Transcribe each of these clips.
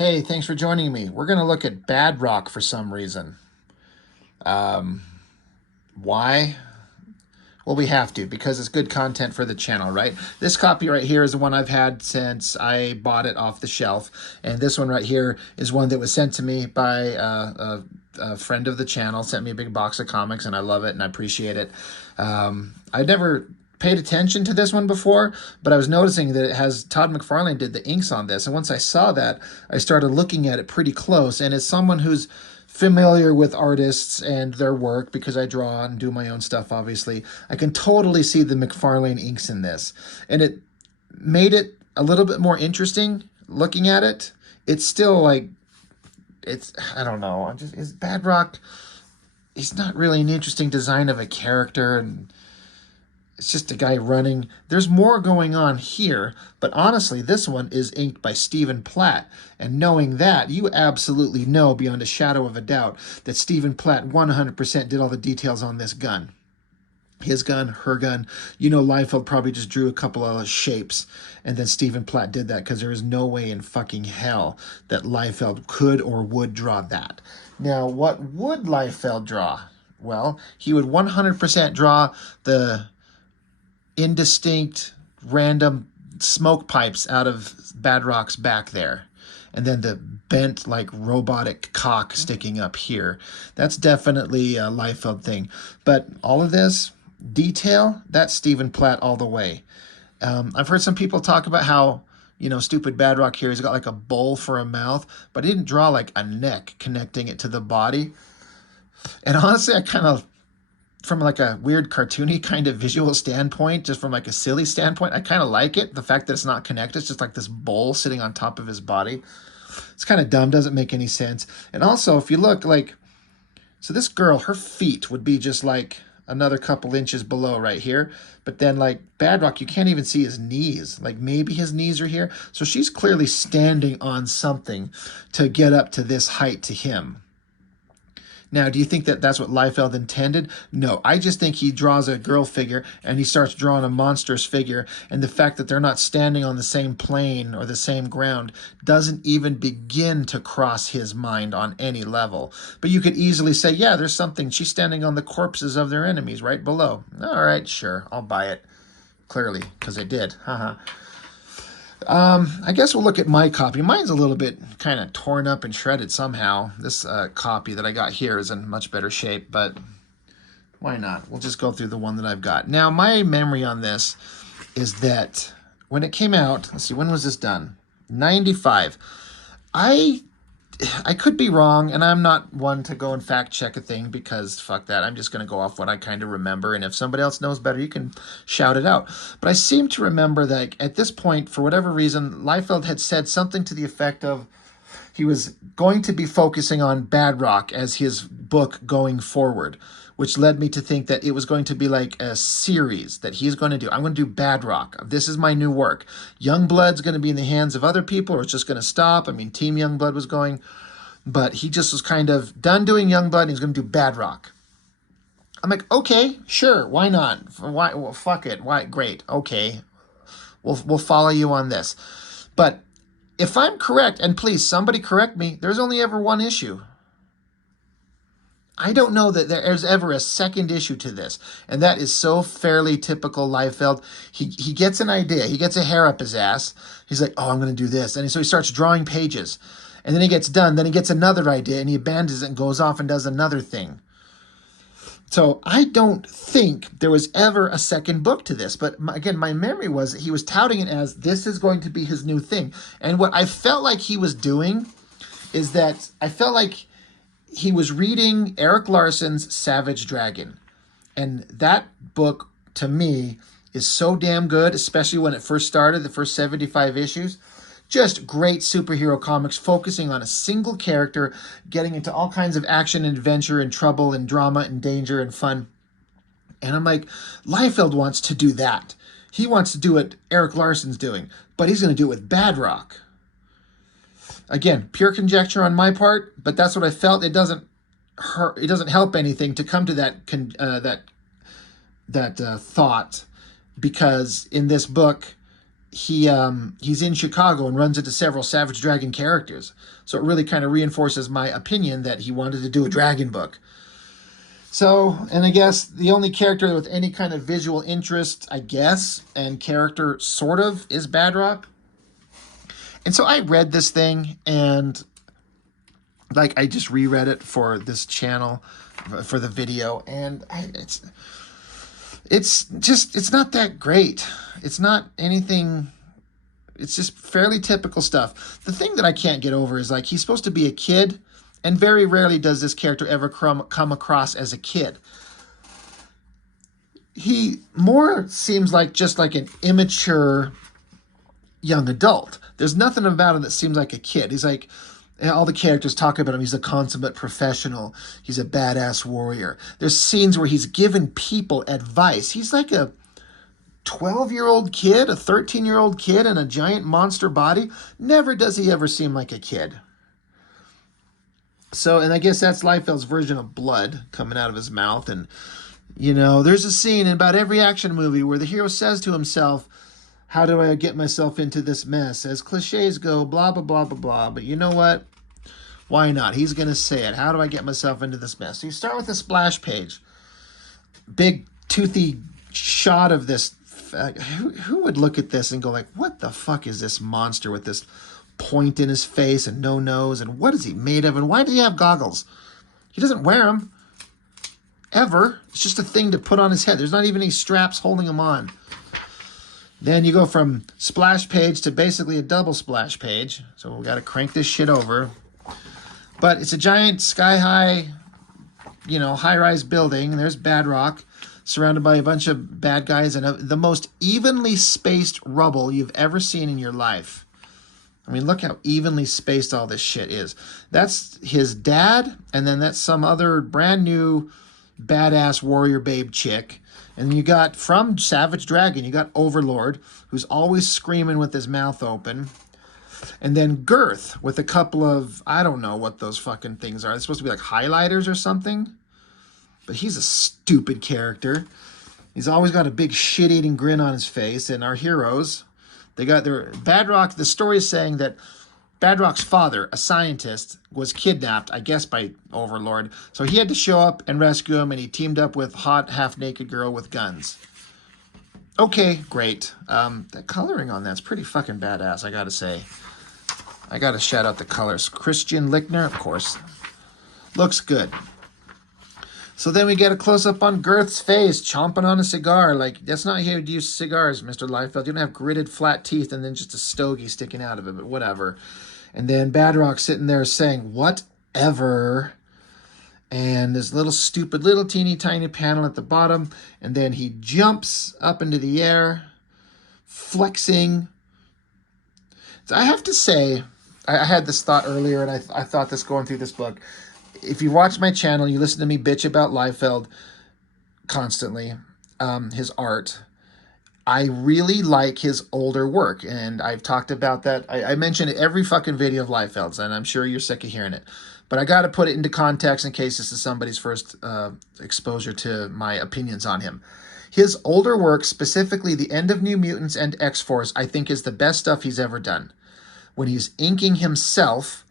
Hey, thanks for joining me. We're going to look at BADROCK for some reason. Why? Well, we have to because it's good content for the channel, right? This copy right here is the one I've had since I bought it off the shelf. And this one right here is one that was sent to me by a friend of the channel, sent me a big box of comics, and I love it and I appreciate it. I'd never paid attention to this one before, but I was noticing that it has Todd McFarlane did the inks on this. And once I saw that, I started looking at it pretty close. And as someone who's familiar with artists and their work, because I draw and do my own stuff, obviously, I can totally see the McFarlane inks in this. And it made it a little bit more interesting looking at it. It's still like, I don't know, is BADROCK, he's not really an interesting design of a character, and it's just a guy running. There's more going on here, but honestly, this one is inked by Stephen Platt. And knowing that, you absolutely know beyond a shadow of a doubt that Stephen Platt 100% did all the details on this gun. His gun, her gun. You know, Liefeld probably just drew a couple of shapes, and then Stephen Platt did that because there is no way in fucking hell that Liefeld could or would draw that. Now, what would Liefeld draw? Well, he would 100% draw the indistinct random smoke pipes out of BADROCK's back there, and then the bent like robotic cock sticking up here. That's definitely a Liefeld thing, but all of this detail, that's Stephen Platt all the way. I've heard some people talk about how, you know, stupid BADROCK here, he's got like a bowl for a mouth, but he didn't draw like a neck connecting it to the body. And honestly, I kind of, from like a weird cartoony kind of visual standpoint, just from like a silly standpoint, I kind of like it. The fact that it's not connected, it's just like this bowl sitting on top of his body. It's kind of dumb, doesn't make any sense. And also, if you look like, so this girl, her feet would be just like another couple inches below right here. But then like BADROCK, you can't even see his knees. Like maybe his knees are here. So she's clearly standing on something to get up to this height to him. Now, do you think that that's what Liefeld intended? No, I just think he draws a girl figure and he starts drawing a monstrous figure, and the fact that they're not standing on the same plane or the same ground doesn't even begin to cross his mind on any level. But you could easily say, yeah, there's something. She's standing on the corpses of their enemies right below. All right, sure, I'll buy it. Clearly, because I did. Haha. I guess we'll look at my copy. Mine's a little bit kind of torn up and shredded somehow. This copy that I got here is in much better shape, but why not? We'll just go through the one that I've got. Now, my memory on this is that when it came out, let's see, when was this done? 95. I could be wrong, and I'm not one to go and fact check a thing because fuck that. I'm just going to go off what I kind of remember, and if somebody else knows better, you can shout it out. But I seem to remember that at this point, for whatever reason, Liefeld had said something to the effect of he was going to be focusing on BADROCK as his book going forward, which led me to think that it was going to be like a series that he's going to do. I'm going to do BADROCK. This is my new work. Youngblood's going to be in the hands of other people, or it's just going to stop. I mean, Team Youngblood was going, but he just was kind of done doing Youngblood, and he's going to do BADROCK. I'm like, okay, sure, why not? Why? Well, fuck it. Why? Great. Okay, we'll follow you on this. But if I'm correct, and please somebody correct me, there's only ever one issue. I don't know that there's ever a second issue to this, and that is so fairly typical Liefeld. He gets an idea, he gets a hair up his ass. He's like, oh, I'm going to do this, and so he starts drawing pages, and then he gets done. Then he gets another idea, and he abandons it and goes off and does another thing. So I don't think there was ever a second book to this. But again, my memory was that he was touting it as this is going to be his new thing. And what I felt like he was doing is that I felt like he was reading Eric Larson's Savage Dragon. And that book, to me, is so damn good, especially when it first started, the first 75 issues. Just great superhero comics focusing on a single character, getting into all kinds of action and adventure and trouble and drama and danger and fun. And I'm like, Liefeld wants to do that. He wants to do what Eric Larson's doing, but he's going to do it with BADROCK. Again, pure conjecture on my part, but that's what I felt. It doesn't hurt. It doesn't help anything to come to that thought, because in this book, he's in Chicago and runs into several Savage Dragon characters. So it really kind of reinforces my opinion that he wanted to do a dragon book. So, and I guess the only character with any kind of visual interest, I guess, and character sort of is Badrock. And so I read this thing, and like I just reread it for this channel, for the video, and it's not that great. It's not anything. It's just fairly typical stuff. The thing that I can't get over is, like, he's supposed to be a kid, and very rarely does this character ever come across as a kid. He more seems like just like an immature young adult. There's nothing about him that seems like a kid. He's like, all the characters talk about him. He's a consummate professional. He's a badass warrior. There's scenes where he's giving people advice. He's like a 12-year-old kid, a 13-year-old kid in a giant monster body. Never does he ever seem like a kid. So, and I guess that's Liefeld's version of blood coming out of his mouth. And, you know, there's a scene in about every action movie where the hero says to himself, how do I get myself into this mess? As cliches go, blah, blah, blah, blah, blah. But you know what? Why not? He's going to say it. How do I get myself into this mess? So you start with a splash page. Big, toothy shot of this. Who would look at this and go like, what the fuck is this monster with this point in his face and no nose, and what is he made of, and why does he have goggles? He doesn't wear them ever. It's just a thing to put on his head. There's not even any straps holding him on. Then you go from splash page to basically a double splash page. So we got to crank this shit over. But it's a giant sky-high, you know, high-rise building. There's Badrock, surrounded by a bunch of bad guys and the most evenly spaced rubble you've ever seen in your life. I mean, look how evenly spaced all this shit is. That's his dad, and then that's some other brand new badass warrior babe chick. And you got, from Savage Dragon, you got Overlord, who's always screaming with his mouth open. And then Girth with a couple of, I don't know what those fucking things are. They're supposed to be like highlighters or something. But he's a stupid character. He's always got a big shit-eating grin on his face. And our heroes, they got their Badrock. The story is saying that Badrock's father, a scientist, was kidnapped, I guess, by Overlord. So he had to show up and rescue him, and he teamed up with hot, half-naked girl with guns. Okay, great. The coloring on that's pretty fucking badass, I gotta say. I gotta shout out the colors. Christian Lichtner, of course. Looks good. So then we get a close-up on Girth's face, chomping on a cigar. Like, that's not how you use cigars, Mr. Liefeld. You don't have gritted, flat teeth and then just a stogie sticking out of it, but whatever. And then Badrock sitting there saying, whatever. And this little stupid, little teeny tiny panel at the bottom. And then he jumps up into the air, flexing. So I have to say, I had this thought earlier, and I thought this going through this book. If you watch my channel, you listen to me bitch about Liefeld constantly, his art. I really like his older work, and I've talked about that. I mention it every fucking video of Liefeld's, and I'm sure you're sick of hearing it. But I got to put it into context in case this is somebody's first exposure to my opinions on him. His older work, specifically The End of New Mutants and X-Force, I think is the best stuff he's ever done. When he's inking himself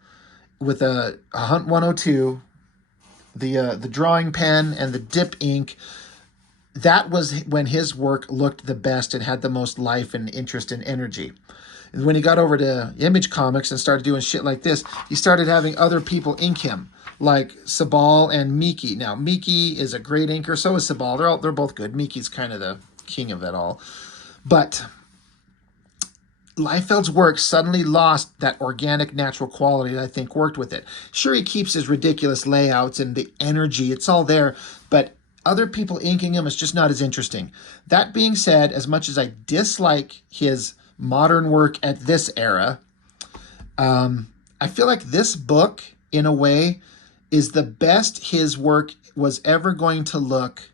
with a Hunt 102, the drawing pen and the dip ink, that was when his work looked the best and had the most life and interest and energy. And when he got over to Image Comics and started doing shit like this, he started having other people ink him, like Sabal and Miki. Now, Miki is a great inker, so is Sabal. They're both good. Miki's kind of the king of it all. But Liefeld's work suddenly lost that organic, natural quality that I think worked with it. Sure, he keeps his ridiculous layouts and the energy. It's all there, but other people inking him is just not as interesting. That being said, as much as I dislike his modern work at this era, I feel like this book, in a way, is the best his work was ever going to look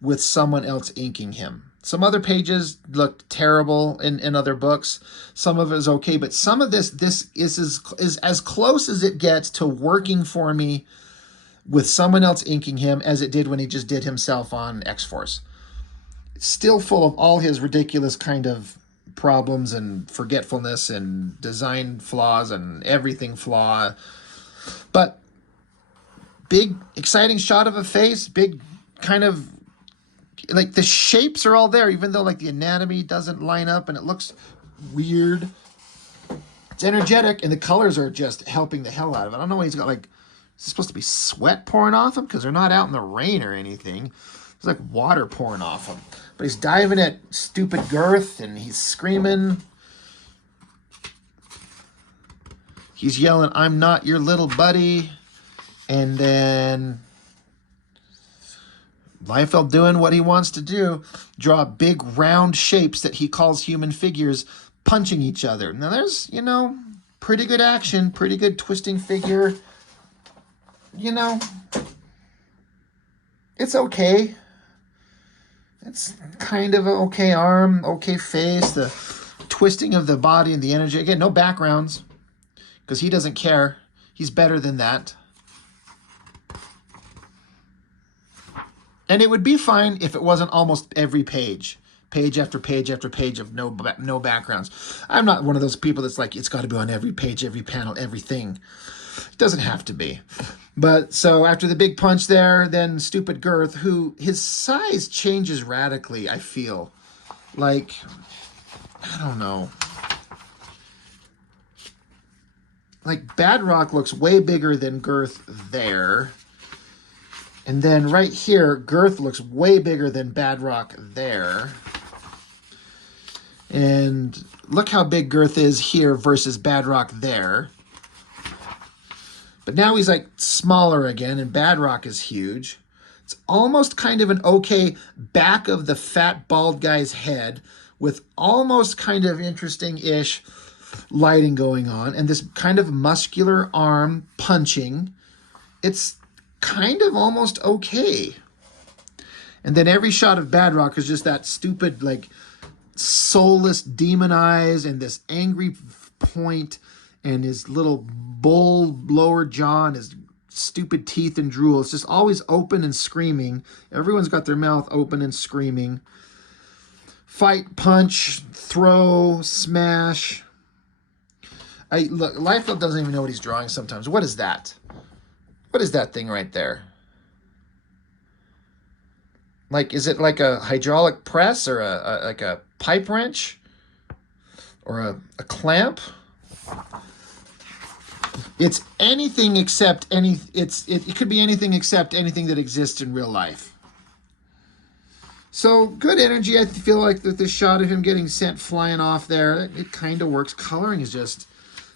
with someone else inking him. Some other pages look terrible in other books. Some of it is okay, but some of this is as close as it gets to working for me with someone else inking him as it did when he just did himself on X-Force. It's still full of all his ridiculous kind of problems and forgetfulness and design flaws and everything flaw. But big, exciting shot of a face, big kind of, like the shapes are all there, even though like the anatomy doesn't line up and it looks weird. It's energetic, and the colors are just helping the hell out of it. I don't know why he's got like, is it supposed to be sweat pouring off him? Because they're not out in the rain or anything. It's like water pouring off him. But he's diving at stupid Girth, and he's screaming. He's yelling, "I'm not your little buddy." And then Liefeld doing what he wants to do, draw big round shapes that he calls human figures punching each other. Now there's, you know, pretty good action, pretty good twisting figure. You know, it's okay. It's kind of an okay arm, okay face, the twisting of the body and the energy. Again, no backgrounds, because he doesn't care. He's better than that. And it would be fine if it wasn't almost every page. Page after page after page of no backgrounds. I'm not one of those people that's like, it's got to be on every page, every panel, everything. It doesn't have to be. But so after the big punch there, then stupid Girth, who his size changes radically, I feel. Like, I don't know. Like BADROCK looks way bigger than Girth there. And then right here, Girth looks way bigger than BADROCK there. And look how big Girth is here versus BADROCK there. But now he's like smaller again, and BADROCK is huge. It's almost kind of an okay back of the fat bald guy's head with almost kind of interesting-ish lighting going on, and this kind of muscular arm punching. It's kind of almost okay. And then every shot of BADROCK is just that stupid, like, soulless demon eyes and this angry point and his little bull lower jaw and his stupid teeth and drool. It's just always open and screaming. Everyone's got their mouth open and screaming. Fight, punch, throw, smash. Look, Liefeld doesn't even know what he's drawing sometimes. What is that? What is that thing right there? Like, is it like a hydraulic press or like a pipe wrench or a clamp? It's anything except it could be anything except anything that exists in real life. So good energy. I feel like that this shot of him getting sent flying off there, it kind of works. Coloring is just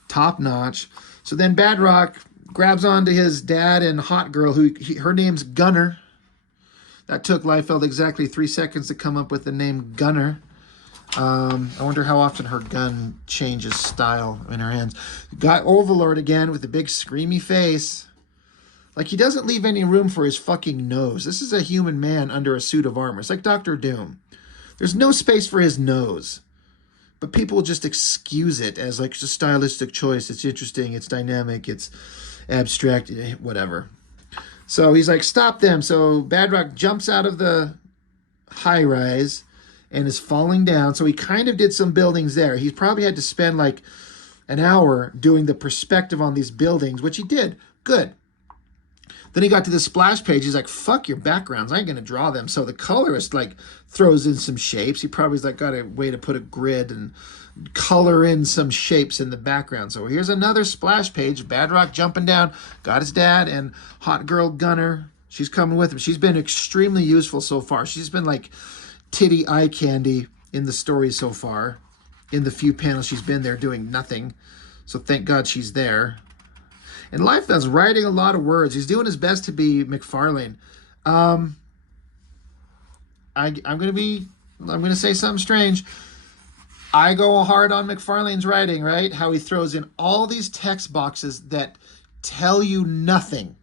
top notch. So then BADROCK grabs onto his dad and hot girl, her name's Gunner. That took Liefeld exactly 3 seconds to come up with the name Gunner. I wonder how often her gun changes style in her hands. Got Overlord again with the big screamy face. Like, he doesn't leave any room for his fucking nose. This is a human man under a suit of armor. It's like Dr. Doom. There's no space for his nose. But people just excuse it as like just a stylistic choice. It's interesting, it's dynamic, it's abstract, whatever. So he's like, stop them. So BADROCK jumps out of the high-rise and is falling down. So he kind of did some buildings there. He probably had to spend like an hour doing the perspective on these buildings, which he did. Good. Then he got to the splash page. He's like, fuck your backgrounds. I ain't going to draw them. So the colorist like throws in some shapes. He probably's like got a way to put a grid and color in some shapes in the background. So here's another splash page. BADROCK jumping down. Got his dad and hot girl Gunner. She's coming with him. She's been extremely useful so far. She's been like titty eye candy in the story so far. In the few panels she's been there doing nothing. So thank God she's there. And Liefeld's writing a lot of words. He's doing his best to be McFarlane. I'm gonna say something strange. I go hard on McFarlane's writing, right? How he throws in all these text boxes that tell you nothing.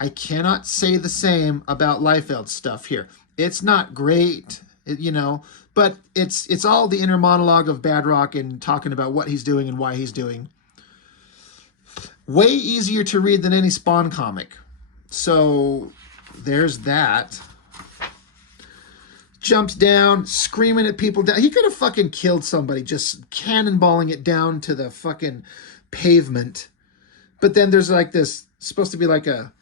I cannot say the same about Liefeld's stuff here. It's not great, but it's all the inner monologue of BADROCK and talking about what he's doing and why he's doing. Way easier to read than any Spawn comic. So there's that. jumps down, screaming at people down. He could have fucking killed somebody just cannonballing it down to the fucking pavement. But then there's like this, supposed to be like a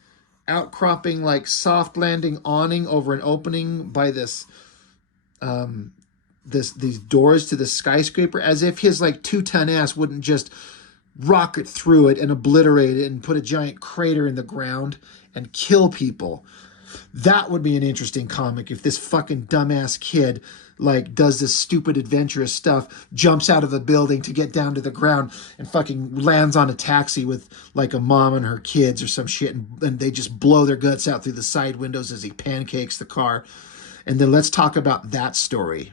outcropping, like soft landing awning over an opening by this these doors to the skyscraper, as if his like 2-ton ass wouldn't just rocket through it and obliterate it and put a giant crater in the ground and kill people. That would be an interesting comic if this fucking dumbass kid like does this stupid adventurous stuff, jumps out of a building to get down to the ground and fucking lands on a taxi with like a mom and her kids or some shit, and they just blow their guts out through the side windows as he pancakes the car. And then let's talk about that story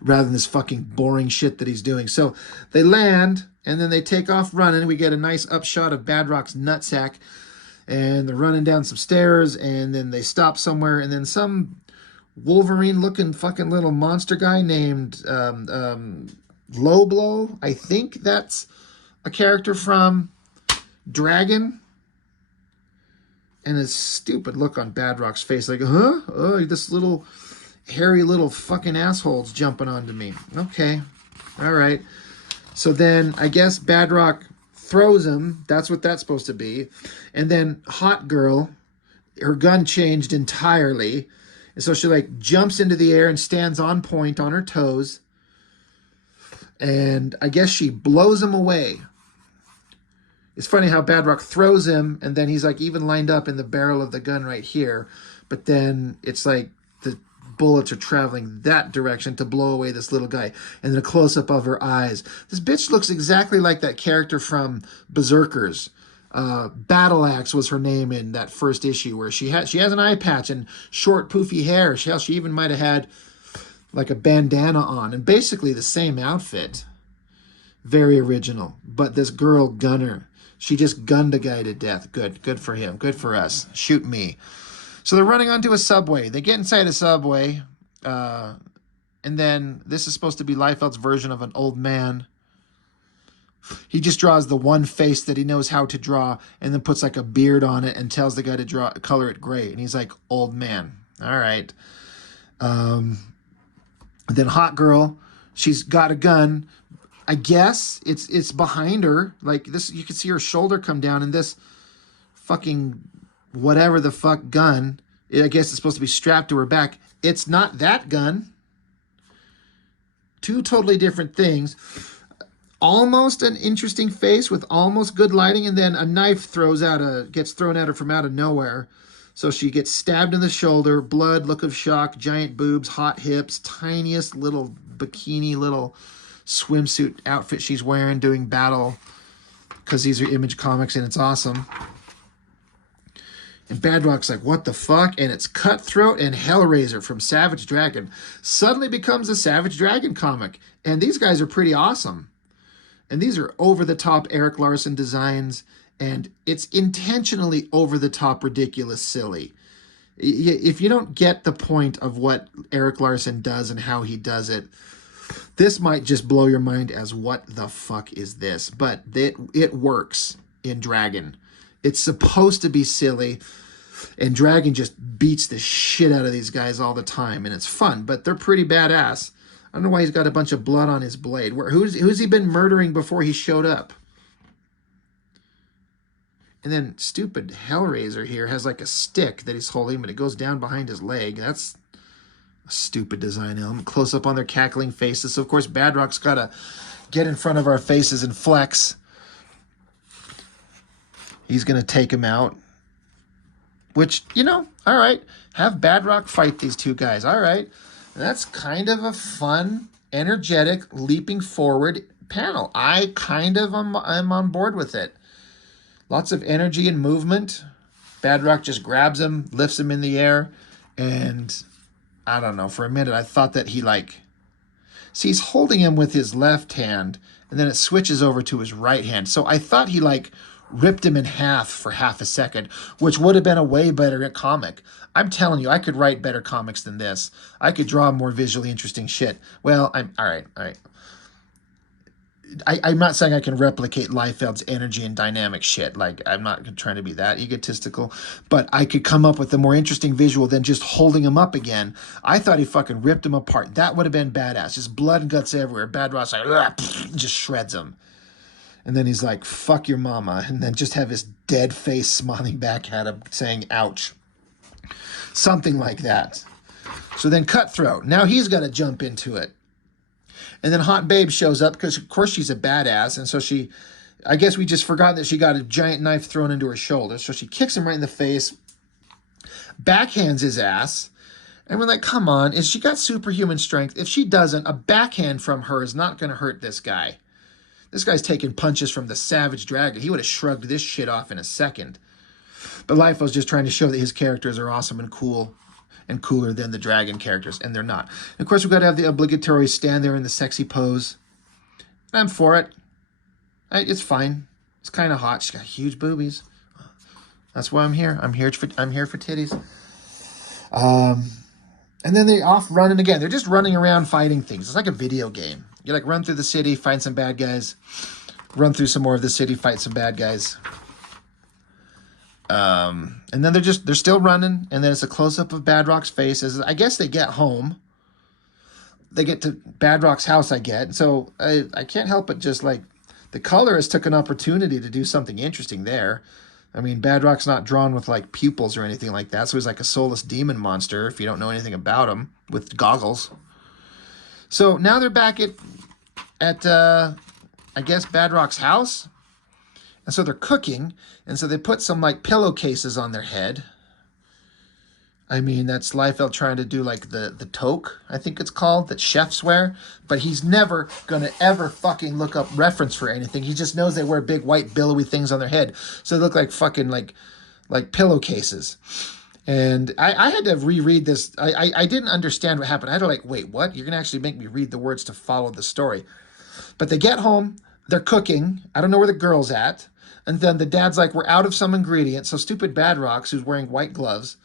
rather than this fucking boring shit that he's doing. So they land and then they take off running. We get a nice upshot of Badrock's nutsack, and they're running down some stairs, and then they stop somewhere, and then some Wolverine-looking fucking little monster guy named Low Blow. I think that's a character from Dragon. And a stupid look on Badrock's face, like, huh? Oh, this little hairy little fucking asshole's jumping onto me. Okay, all right. So then I guess Badrock throws him. That's what that's supposed to be. And then Hot Girl, her gun changed entirely. And so she like jumps into the air and stands on point on her toes. And I guess she blows him away. It's funny how Badrock throws him, and then he's like even lined up in the barrel of the gun right here. But then it's like the bullets are traveling that direction to blow away this little guy. And then a close-up of her eyes. This bitch looks exactly like that character from Berserkers. Battle Axe was her name in that first issue, where she has an eye patch and short poofy hair. She even might have had like a bandana on, and basically the same outfit. Very original. But this girl Gunner, she just gunned a guy to death. Good for him. Good for us. Shoot me. So they're running onto a subway. They get inside a subway, and then this is supposed to be Liefeld's version of an old man. He just draws the one face that he knows how to draw, and then puts like a beard on it and tells the guy to color it gray. And he's like, old man. All right. Then Hot Girl, she's got a gun. I guess it's behind her. Like this, you can see her shoulder come down, and this fucking whatever the fuck gun, I guess it's supposed to be strapped to her back. It's not that gun. Two totally different things. Almost an interesting face with almost good lighting, and then a knife gets thrown at her from out of nowhere. So she gets stabbed in the shoulder, blood, look of shock, giant boobs, hot hips, tiniest little bikini, little swimsuit outfit she's wearing, doing battle, because these are Image comics and it's awesome. And Badrock's like, what the fuck? And it's Cutthroat and Hellraiser from Savage Dragon suddenly becomes a Savage Dragon comic. And these guys are pretty awesome. And these are over-the-top Eric Larson designs, and it's intentionally over-the-top, ridiculous, silly. If you don't get the point of what Eric Larson does and how he does it, this might just blow your mind as what the fuck is this? But it works in Dragon. It's supposed to be silly, and Dragon just beats the shit out of these guys all the time, and it's fun, but they're pretty badass. I don't know why he's got a bunch of blood on his blade. Who's he been murdering before he showed up? And then stupid Hellraiser here has like a stick that he's holding, but it goes down behind his leg. That's a stupid design element. Close up on their cackling faces. So, of course, Badrock's got to get in front of our faces and flex. He's going to take him out. Which, all right. Have Badrock fight these two guys. All right. That's kind of a fun, energetic, leaping forward panel. I kind of am on board with it. Lots of energy and movement. Badrock just grabs him, lifts him in the air, and I don't know, for a minute I thought that he see, he's holding him with his left hand, and then it switches over to his right hand. So I thought he ripped him in half for half a second, which would have been a way better comic. I'm telling you, I could write better comics than this. I could draw more visually interesting shit. Well, all right. I'm not saying I can replicate Liefeld's energy and dynamic shit. Like, I'm not trying to be that egotistical, but I could come up with a more interesting visual than just holding him up again. I thought he fucking ripped him apart. That would have been badass. Just blood and guts everywhere. Badrock's like, just shreds him. And then he's like, fuck your mama. And then just have his dead face smiling back at him saying, ouch. Something like that. So then Cutthroat. Now he's got to jump into it. And then Hot Babe shows up because, of course, she's a badass. And so I guess we just forgot that she got a giant knife thrown into her shoulder. So she kicks him right in the face, backhands his ass. And we're like, come on, is she got superhuman strength? If she doesn't, a backhand from her is not going to hurt this guy. This guy's taking punches from the Savage Dragon. He would have shrugged this shit off in a second. But Liefeld's just trying to show that his characters are awesome and cool. And cooler than the dragon characters, and they're not. And of course, we've got to have the obligatory stand there in the sexy pose. I'm for it. It's fine. It's kind of hot. She's got huge boobies. That's why I'm here. I'm here for titties. And then they off running again. They're just running around fighting things. It's like a video game. You like run through the city, find some bad guys, run through some more of the city, fight some bad guys. And then they're still running, and then it's a close-up of Badrock's face. As I guess they get home. They get to Badrock's house, I get. So I can't help but just like, the colorist took an opportunity to do something interesting there. I mean, Badrock's not drawn with like pupils or anything like that, so he's like a soulless demon monster if you don't know anything about him, with goggles. So now they're back at I guess Badrock's house. And so they're cooking, and so they put some, like, pillowcases on their head. I mean, that's Liefeld trying to do, like, the toque, I think it's called, that chefs wear. But he's never going to ever fucking look up reference for anything. He just knows they wear big, white, billowy things on their head. So they look like fucking, like pillowcases. And I had to reread this. I didn't understand what happened. I had to, like, wait, what? You're going to actually make me read the words to follow the story. But they get home. They're cooking. I don't know where the girl's at. And then the dad's like, we're out of some ingredients. So stupid Badrock, who's wearing white gloves,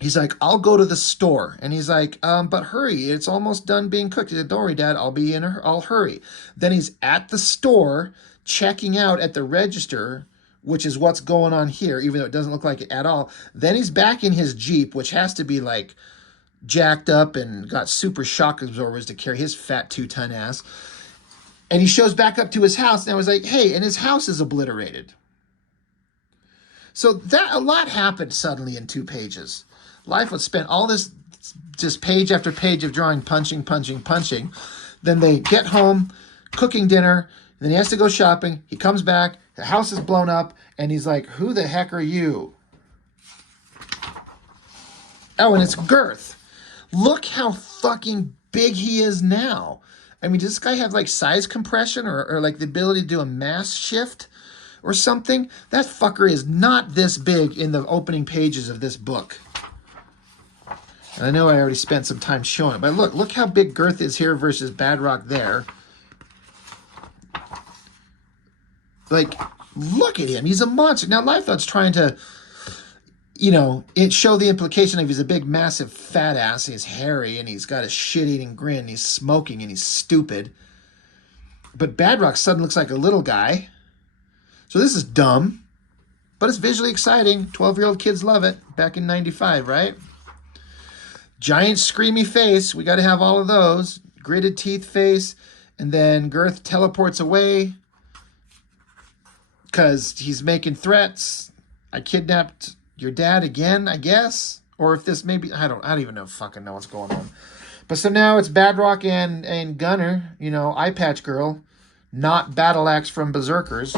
he's like, I'll go to the store. And he's like, but hurry, it's almost done being cooked. He said, don't worry, Dad, I'll hurry. Then he's at the store checking out at the register, which is what's going on here, even though it doesn't look like it at all. Then he's back in his Jeep, which has to be like jacked up and got super shock absorbers to carry his fat 2-ton ass. And he shows back up to his house, and I was like, hey, and his house is obliterated. So that a lot happened suddenly in 2 pages. Liefeld spent all this, just page after page of drawing, punching. Then they get home, cooking dinner, then he has to go shopping. He comes back, the house is blown up, and he's like, who the heck are you? Oh, and it's Girth. Look how fucking big he is now. I mean, does this guy have like size compression or like the ability to do a mass shift or something? That fucker is not this big in the opening pages of this book. And I know I already spent some time showing it, but look how big Girth is here versus Badrock there. Like, look at him. He's a monster. Now, Liefeld's trying to, show the implication of he's a big, massive, fat ass. He's hairy, and he's got a shit-eating grin. And he's smoking, and he's stupid. But Badrock suddenly looks like a little guy. So this is dumb, but it's visually exciting. 12-year-old kids love it. Back in 95, right? Giant, screamy face. We got to have all of those. Gritted teeth face. And then Girth teleports away because he's making threats. I kidnapped your dad again, I guess, or if this maybe I don't even know fucking know what's going on. But so now it's Badrock and Gunner, Eye Patch Girl, not Battle Axe from Berserkers.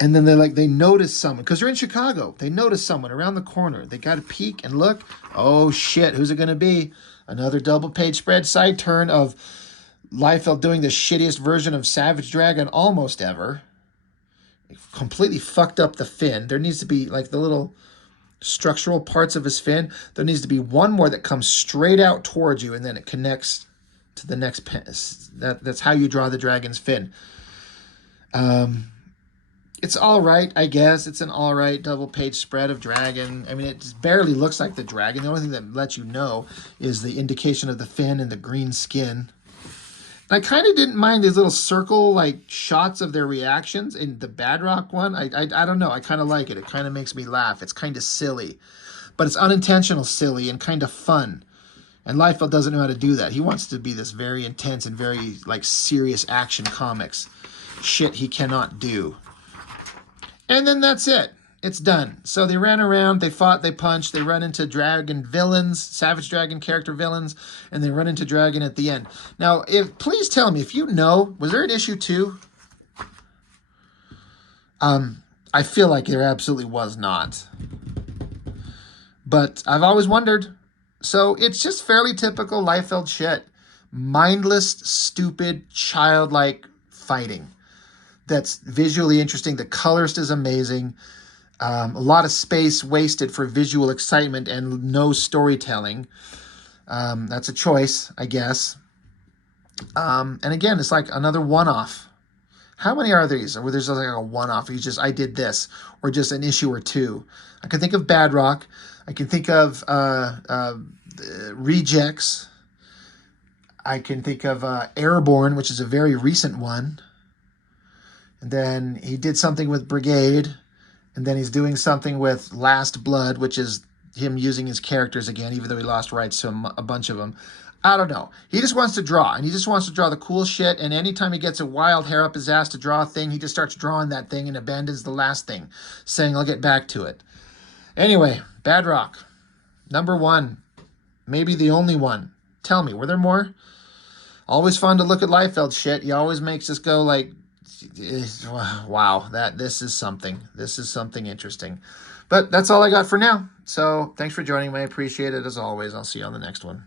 And then they notice someone because they're in Chicago. They notice someone around the corner. They got to peek and look. Oh shit, who's it gonna be? Another double page spread side turn of Liefeld doing the shittiest version of Savage Dragon almost ever. Completely fucked up the fin. There needs to be like the little structural parts of his fin. There needs to be one more that comes straight out towards you, and then it connects to the next pen. That's how you draw the dragon's fin. It's all right, I guess. It's an all right double page spread of dragon. I mean, it barely looks like the dragon. The only thing that lets you know is the indication of the fin and the green skin. And I kind of didn't mind these little circle like shots of their reactions in the Badrock one. I don't know. I kind of like it. It kind of makes me laugh. It's kind of silly, but it's unintentional silly and kind of fun. And Liefeld doesn't know how to do that. He wants to be this very intense and very like serious action comics. Shit he cannot do. And then that's it. It's done. So they ran around, they fought, they punched, they run into dragon villains, Savage Dragon character villains, and they run into dragon at the end. Now, please tell me if you know, was there an issue 2? I feel like there absolutely was not. But I've always wondered. So it's just fairly typical Liefeld shit. Mindless, stupid, childlike fighting. That's visually interesting. The colorist is amazing. A lot of space wasted for visual excitement and no storytelling. That's a choice, I guess. And again, it's like another one-off. How many are these? Where there's like a one-off. You just, I did this. Or just an issue or 2. I can think of Badrock. I can think of Rejects. I can think of Airborne, which is a very recent one. And then he did something with Brigade. And then he's doing something with Last Blood, which is him using his characters again, even though he lost rights to a bunch of them. I don't know. He just wants to draw, and he just wants to draw the cool shit, and anytime he gets a wild hair up his ass to draw a thing, he just starts drawing that thing and abandons the last thing, saying, I'll get back to it. Anyway, Badrock, number 1, maybe the only one. Tell me, were there more? Always fun to look at Liefeld shit. He always makes us go like, wow, this is something. This is something interesting. But that's all I got for now. So thanks for joining me. I appreciate it as always. I'll see you on the next one.